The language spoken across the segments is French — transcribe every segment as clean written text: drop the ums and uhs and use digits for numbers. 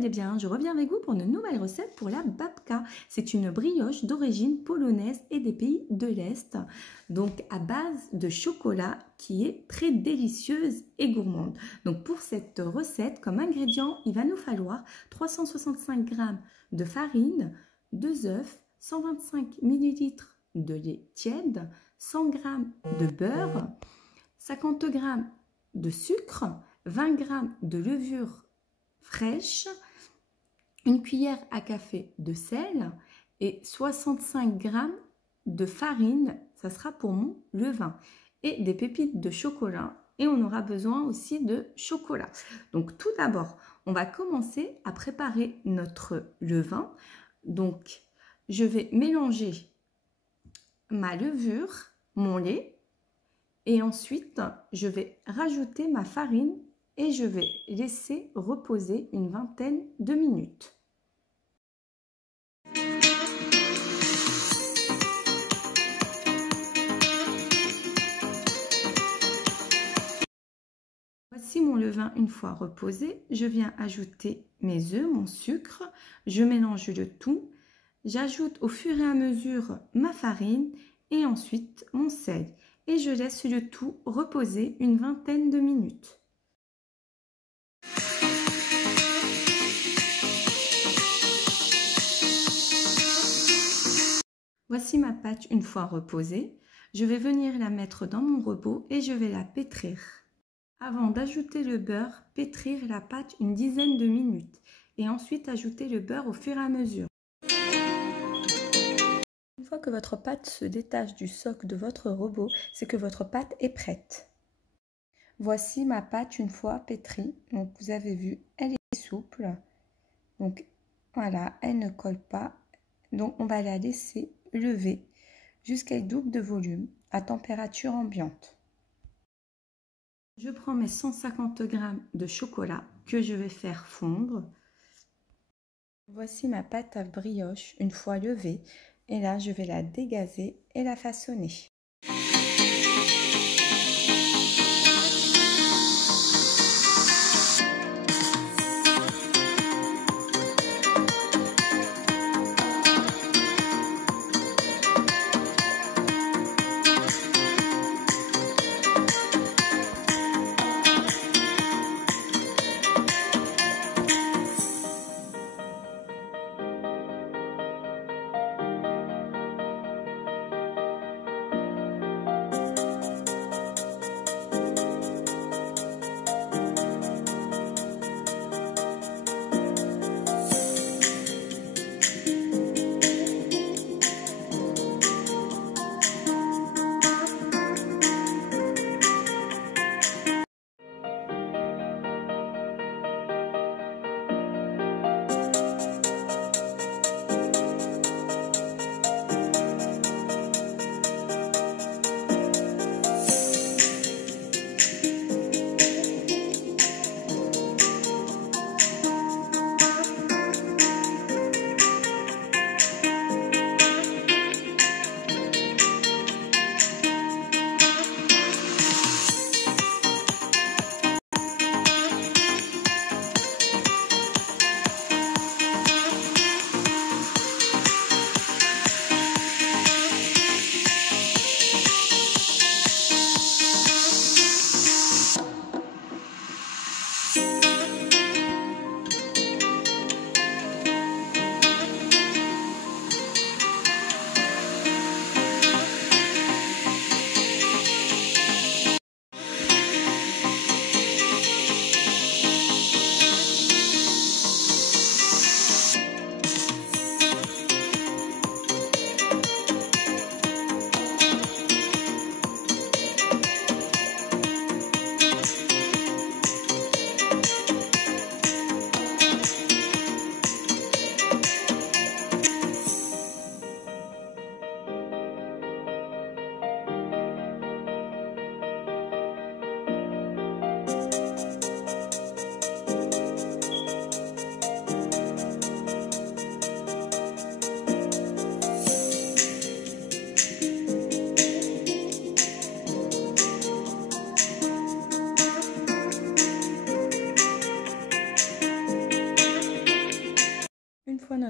allez bien, je reviens avec vous pour une nouvelle recette pour la babka. C'est une brioche d'origine polonaise et des pays de l'Est, donc à base de chocolat qui est très délicieuse et gourmande. Donc pour cette recette, comme ingrédient, il va nous falloir 365 g de farine, 2 œufs, 125 ml de lait tiède, 100 g de beurre, 50 g de sucre, 20 g de levure fraîche, une cuillère à café de sel et 65 g de farine, ça sera pour mon levain, et des pépites de chocolat, et on aura besoin aussi de chocolat. Donc tout d'abord, on va commencer à préparer notre levain. Donc je vais mélanger ma levure, mon lait, et ensuite je vais rajouter ma farine et je vais laisser reposer une vingtaine de minutes. Voici mon levain une fois reposé. Je viens ajouter mes œufs, mon sucre, je mélange le tout. J'ajoute au fur et à mesure ma farine et ensuite mon sel. Et je laisse le tout reposer une vingtaine de minutes. Voici ma pâte une fois reposée. Je vais venir la mettre dans mon robot et je vais la pétrir. Avant d'ajouter le beurre, pétrir la pâte une dizaine de minutes et ensuite ajouter le beurre au fur et à mesure. Une fois que votre pâte se détache du socle de votre robot, c'est que votre pâte est prête. Voici ma pâte une fois pétrie. Donc vous avez vu, elle est souple. Donc voilà, elle ne colle pas. Donc on va la laisser lever jusqu'à ce qu'elle double de volume à température ambiante. Je prends mes 150 g de chocolat que je vais faire fondre. Voici ma pâte à brioche une fois levée. Et là, je vais la dégazer et la façonner.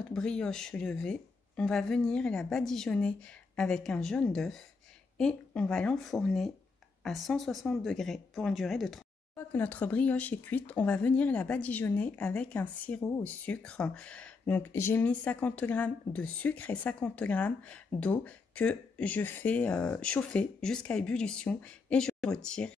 notre brioche levée, on va venir la badigeonner avec un jaune d'œuf et on va l'enfourner à 160 degrés pour une durée de 30 minutes. Une fois que notre brioche est cuite, on va venir la badigeonner avec un sirop au sucre. Donc j'ai mis 50 g de sucre et 50 g d'eau que je fais chauffer jusqu'à ébullition et je retire